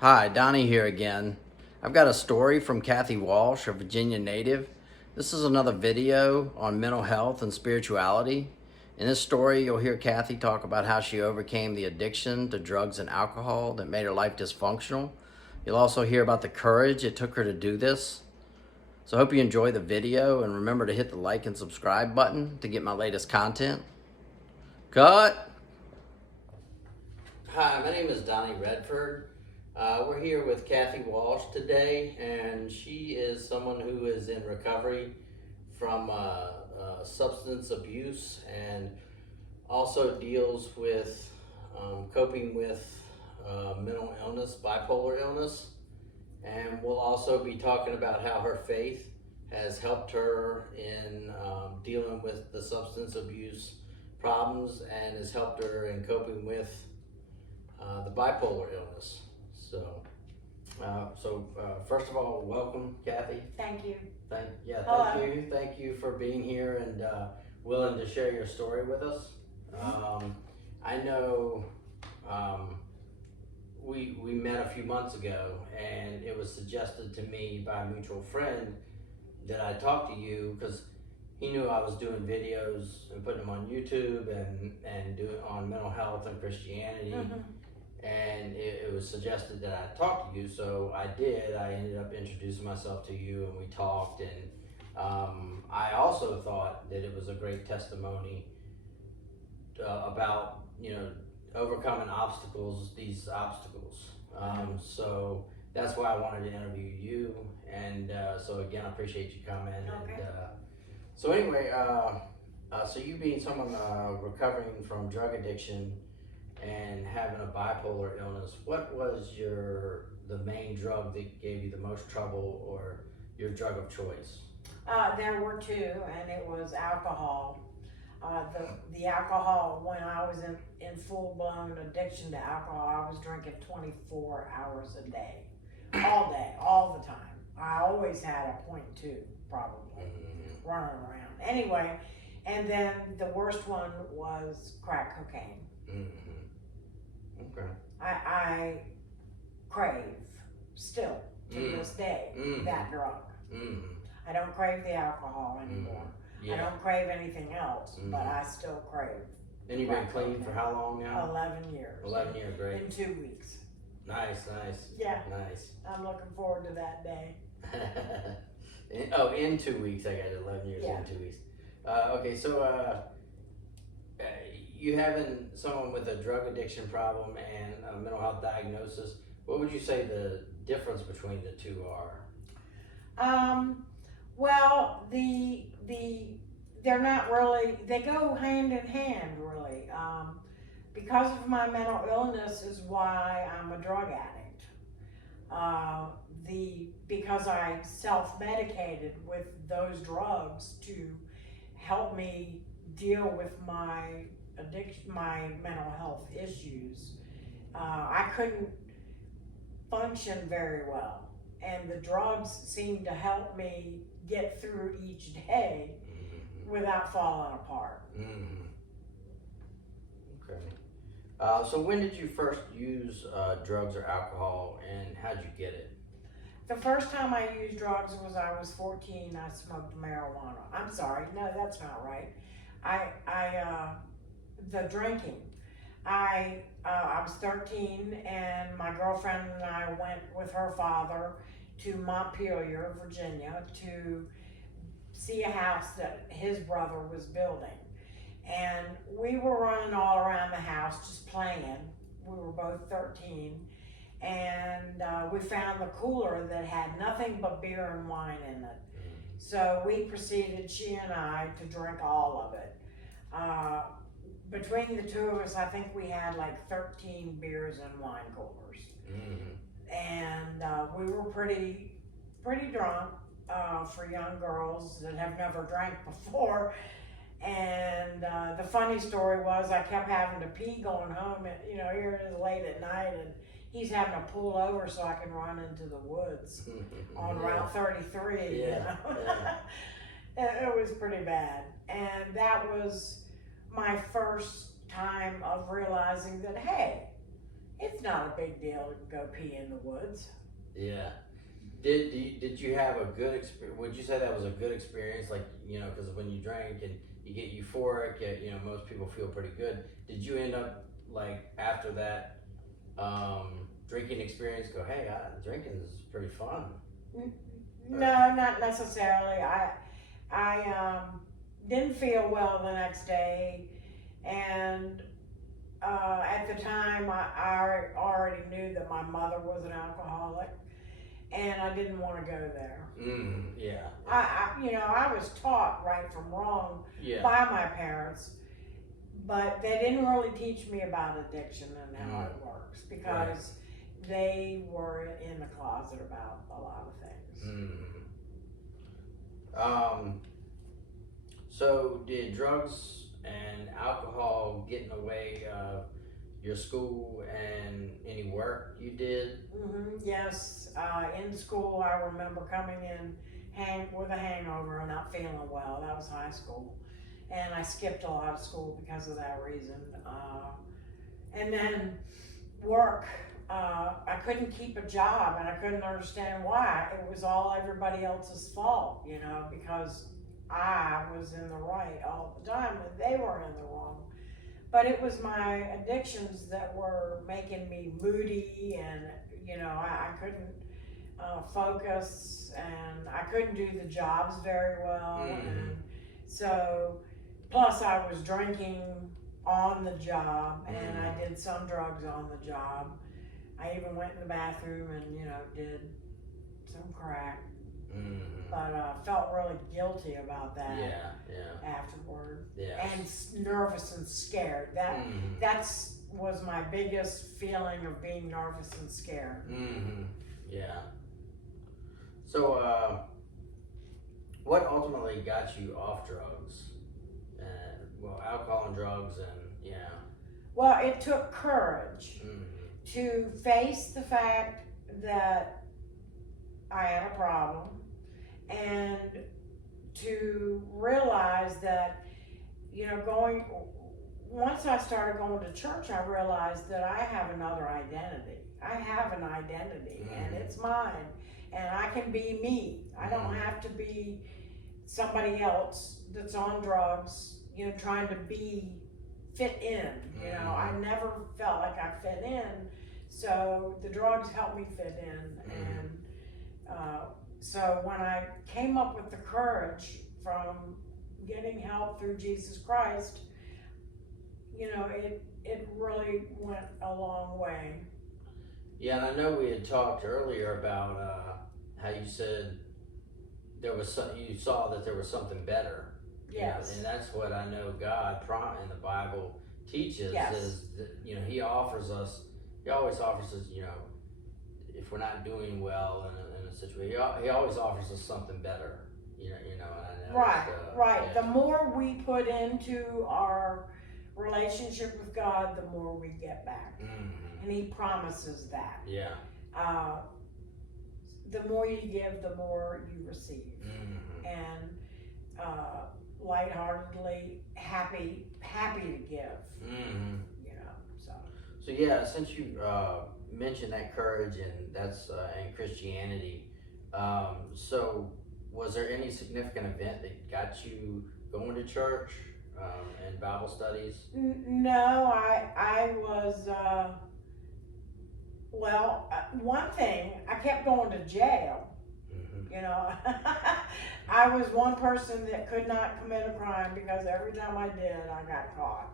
Hi, Donnie here again. I've got a story from Kathy Walsh, a Virginia native. This is another video on mental health and spirituality. In this story, you'll hear Kathy talk about how she overcame the addiction to drugs and alcohol that made her life dysfunctional. You'll also hear about the courage it took her to do this. So I hope you enjoy the video, and remember to hit the like and subscribe button to get my latest content. Cut! Hi, my name is Donnie Redford. We're here with Kathy Walsh today, and she is someone who is in recovery from substance abuse and also deals with coping with mental illness, bipolar illness. And we'll also be talking about how her faith has helped her in dealing with the substance abuse problems and has helped her in coping with the bipolar illness. So, first of all, welcome, Kathy. Thank you. Thank you for being here and willing to share your story with us. I know we met a few months ago, and it was suggested to me by a mutual friend that I talk to you because he knew I was doing videos and putting them on YouTube and doing on mental health and Christianity. And it was suggested that I talk to you, so I did. I ended up introducing myself to you, and we talked. And I also thought that it was a great testimony about overcoming these obstacles. So that's why I wanted to interview you. And so again, I appreciate you coming. Okay. And so anyway, so you being someone recovering from drug addiction and having a bipolar illness, what was the main drug that gave you the most trouble, or your drug of choice? There were two, and it was alcohol. The alcohol, when I was in full-blown addiction to alcohol, I was drinking 24 hours a day, all the time. I always had a .2, probably, running around. Anyway, and then the worst one was crack cocaine. Okay. I crave still to this day that drug. I don't crave the alcohol anymore. I don't crave anything else, but I still crave. And you've been clean for how long now? 11 years. 11 years, great. In 2 weeks. Nice. Yeah. Nice. I'm looking forward to that day. In 2 weeks, I got 11 years in 2 weeks. Okay, so you having someone with a drug addiction problem and a mental health diagnosis, what would you say the difference between the two are? Well, they're not really, they go hand in hand, really. Because of my mental illness is why I'm a drug addict. Because I self-medicated with those drugs to help me deal with my addiction, my mental health issues. I couldn't function very well, and the drugs seemed to help me get through each day without falling apart. Okay. So when did you first use drugs or alcohol, and how'd you get it? The first time I used drugs was I was 14. I smoked marijuana. I'm sorry, no, that's not right. The drinking. I was 13, and my girlfriend and I went with her father to Montpelier, Virginia, to see a house that his brother was building. And we were running all around the house just playing. We were both 13. And we found the cooler that had nothing but beer and wine in it. So we proceeded, she and I, to drink all of it. Between the two of us, I think we had like 13 beers and wine coolers. And we were pretty drunk for young girls that have never drank before. And the funny story was I kept having to pee going home, and here it is late at night, and he's having to pull over so I can run into the woods on Route 33. It was pretty bad. And that was my first time of realizing that, hey, It's not a big deal to go pee in the woods. Yeah. Did you have a good experience? Would you say that was a good experience? Like, because when you drink and you get euphoric, most people feel pretty good. Did you end up like after that drinking experience go, hey, drinking is pretty fun? No, not necessarily. I didn't feel well the next day, and at the time I already knew that my mother was an alcoholic, and I didn't want to go there. Yeah. I was taught right from wrong Yeah. by my parents, but they didn't really teach me about addiction and how it works because they were in the closet about a lot of things. So did drugs and alcohol get in the way of your school and any work you did? Yes, in school I remember coming in with a hangover and not feeling well. That was high school, and I skipped a lot of school because of that reason. And then work, I couldn't keep a job, and I couldn't understand why. It was all everybody else's fault, because I was in the right all the time and they were in the wrong. But it was my addictions that were making me moody, and I couldn't focus, and I couldn't do the jobs very well. And so, plus I was drinking on the job, and I did some drugs on the job. I even went in the bathroom and did some crack, but felt really guilty about that. Afterward. And nervous and scared. That's was my biggest feeling of being nervous and scared. Yeah. So, what ultimately got you off drugs? Alcohol and drugs, and Well, it took courage to face the fact that I had a problem, and to realize that, once I started going to church, I realized that I have another identity. I have an identity, and it's mine, and I can be me. I don't have to be somebody else that's on drugs, trying to fit in. I never felt like I fit in, so the drugs helped me fit in. And so when I came up with the courage from getting help through Jesus Christ, it really went a long way. Yeah, and I know we had talked earlier about how you said you saw that there was something better. Yes. And that's what I know God in the Bible teaches. Yes. Is that, He always offers us, if we're not doing well in a situation, He always offers us something better. And I know. Right. Yeah. The more we put into our relationship with God, the more we get back. And He promises that. Yeah. The more you give, the more you receive. And lightheartedly happy to give. So yeah, since you mentioned that courage, and that's in Christianity, so was there any significant event that got you going to church and Bible studies? No, I was one thing, I kept going to jail. I was one person that could not commit a crime because every time I did, I got caught.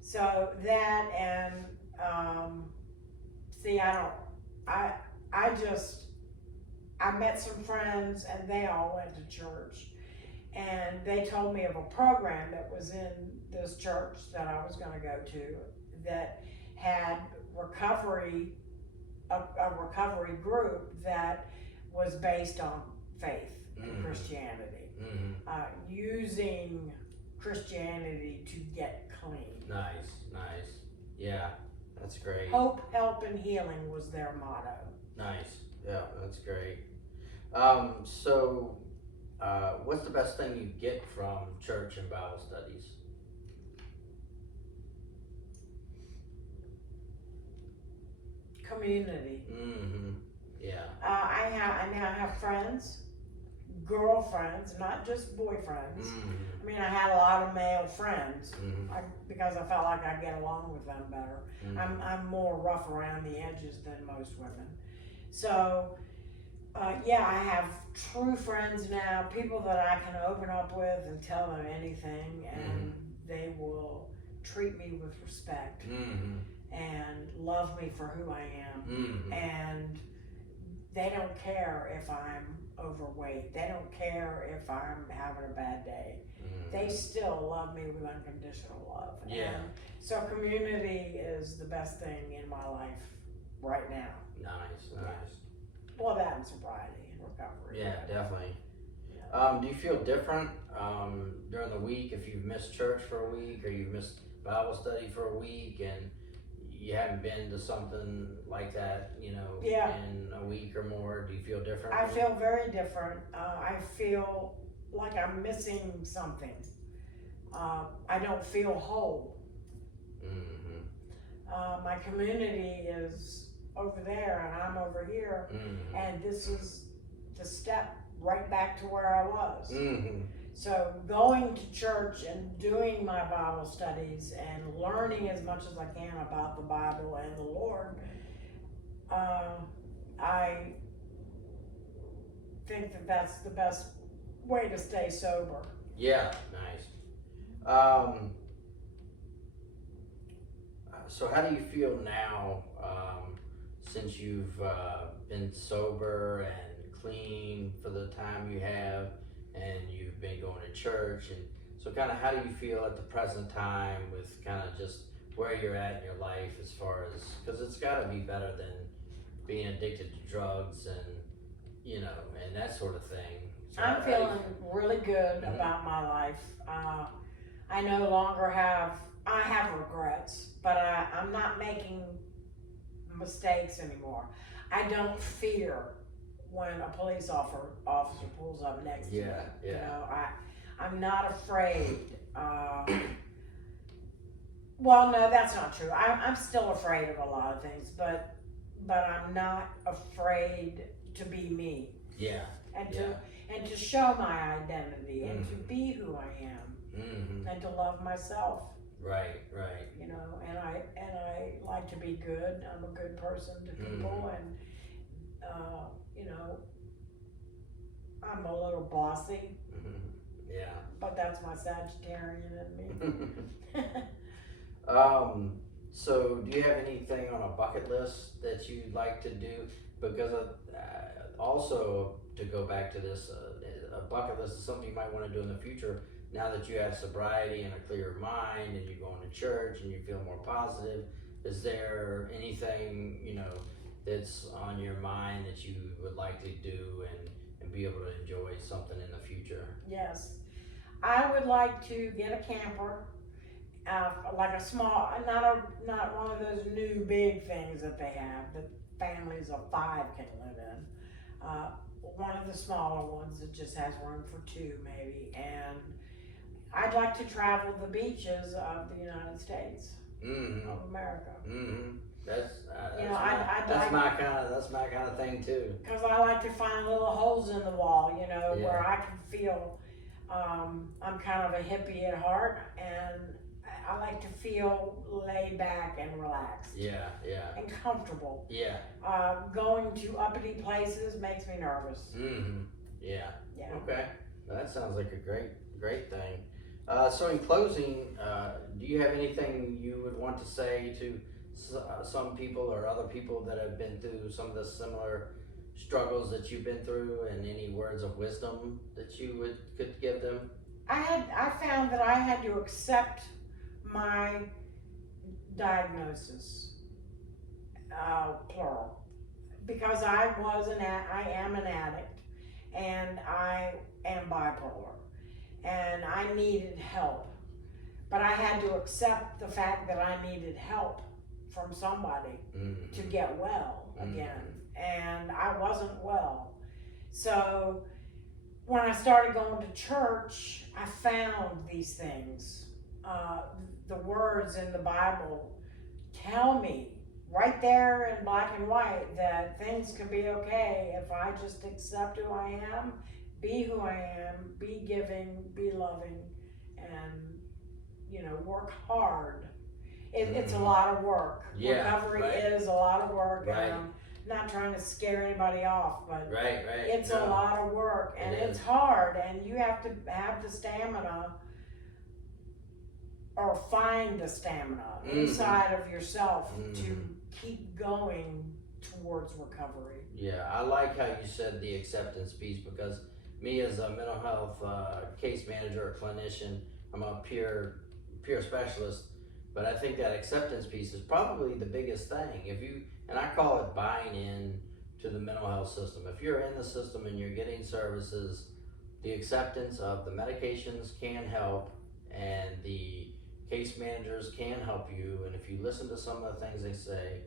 So that, and I met some friends, and they all went to church, and they told me of a program that was in this church that I was going to go to that had a recovery group that was based on faith in Christianity, using Christianity to get clean. Nice. Yeah, that's great. Hope, help, and healing was their motto. Nice. Yeah, that's great. So, what's the best thing you get from church and Bible studies? community. Mm-hmm. Yeah. I now have friends, girlfriends, not just boyfriends. Mm-hmm. I mean, I had a lot of male friends Mm-hmm. because I felt like I get along with them better. Mm-hmm. I'm more rough around the edges than most women. So, yeah, I have true friends now, people that I can open up with and tell them anything, and they will treat me with respect and love me for who I am. And they don't care if I'm overweight. They don't care if I'm having a bad day. They still love me with unconditional love. Yeah. And so community is the best thing in my life right now. Nice. Well, that and sobriety and recovery. Yeah, definitely. Yeah. Do you feel different during the week if you've missed church for a week or you've missed Bible study for a week and you haven't been to something like that, Yeah. in a week or more? Do you feel different? I feel very different. I feel like I'm missing something. I don't feel whole. My community is over there and I'm over here, and this is the step right back to where I was. So going to church and doing my Bible studies and learning as much as I can about the Bible and the Lord, I think that that's the best way to stay sober. Yeah, nice. So how do you feel now, since you've been sober and clean for the time you have, and you've been going to church, and so kind of how do you feel at the present time with kind of just where you're at in your life as far as, because it's got to be better than being addicted to drugs and and that sort of thing. So I'm feeling really good about my life. I no longer I have regrets, but I'm not making mistakes anymore. I don't fear when a police officer pulls up next to me. I'm not afraid. Well, no, that's not true. I'm still afraid of a lot of things, but I'm not afraid to be me. Yeah. And to show my identity and to be who I am and to love myself. Right. And I like to be good. I'm a good person to people, and I'm a little bossy. Yeah. But that's my Sagittarian in me. So do you have anything on a bucket list that you'd like to do? Because also to go back to this, a bucket list is something you might want to do in the future. Now that you have sobriety and a clear mind and you're going to church and you feel more positive, is there anything, that's on your mind that you would like to do and be able to enjoy something in the future? Yes. I would like to get a camper, like a small, not one of those new big things that they have that families of 5 can live in. One of the smaller ones that just has room for 2 maybe, and I'd like to travel the beaches of the United States of America. That's my kind of thing too. Because I like to find little holes in the wall, where I can feel I'm kind of a hippie at heart, and I like to feel laid back and relaxed. Yeah. And comfortable. Yeah. Going to uppity places makes me nervous. Yeah. Yeah. Okay. That sounds like a great thing. So in closing, do you have anything you would want to say to some people or other people that have been through some of the similar struggles that you've been through, and any words of wisdom that you could give them? I found that I had to accept my diagnosis, plural, because I am an addict, and I am bipolar, and I needed help. But I had to accept the fact that I needed help from somebody to get well again, and I wasn't well. So when I started going to church, I found these things. The words in the Bible tell me right there in black and white that things can be okay if I just accept who I am, be who I am, be giving, be loving, and, you know, work hard. It's a lot of work. Yeah, Recovery right. is a lot of work, Right. and I'm not trying to scare anybody off, but Right. it's a lot of work, and It it's is. hard, and you have to have the stamina or find the stamina inside of yourself to keep going towards recovery. Yeah, I like how you said the acceptance piece, because me as a mental health case manager or clinician, I'm a peer specialist, but I think that acceptance piece is probably the biggest thing. If you, and I call it buying in to the mental health system. If you're in the system and you're getting services, the acceptance of the medications can help, and the case managers can help you, and if you listen to some of the things they say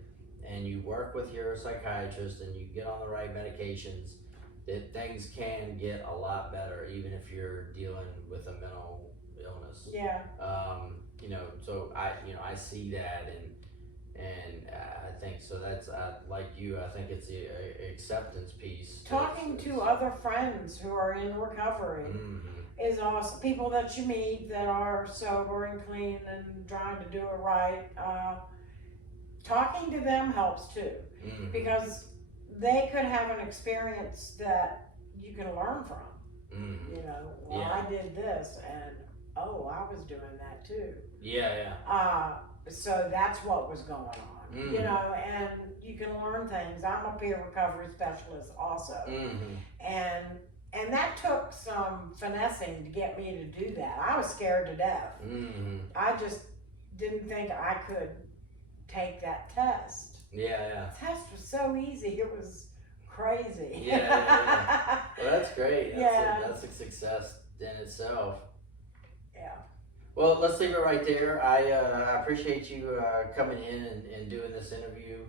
and you work with your psychiatrist and you get on the right medications, that things can get a lot better, even if you're dealing with a mental illness. Yeah. You know, so I see that, and I think so. That's like you. I think it's the acceptance piece. Talking to other friends who are in recovery is awesome. People that you meet that are sober and clean and trying to do it right. Talking to them helps too, because they could have an experience that you can learn from. You know, well, I did this, and oh, I was doing that too. So that's what was going on. You know, and you can learn things. I'm a peer recovery specialist also, and that took some finessing to get me to do that. I was scared to death. I just didn't think I could take that test. The test was so easy. It was crazy. Well, that's great. That's a success in itself. Well, let's leave it right there. I appreciate you coming in and doing this interview,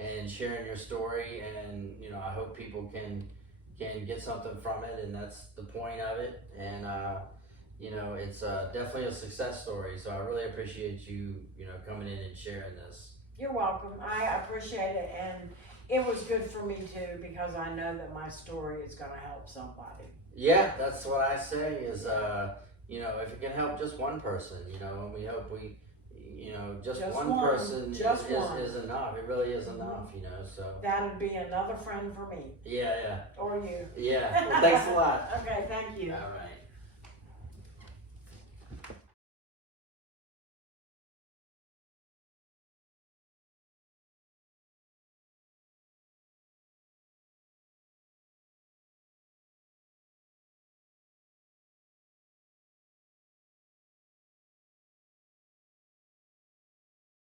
and sharing your story, and you know, I hope people can get something from it, and that's the point of it. And you know, it's definitely a success story. So I really appreciate you coming in and sharing this. You're welcome. I appreciate it, and it was good for me too, because I know that my story is going to help somebody. Yeah, that's what I say is, you know, if it can help just one person, you know, and we hope just one person is enough. It really is enough, you know, so. That would be another friend for me. Yeah. Or you. Yeah, well, thanks a lot. Okay, thank you. All right.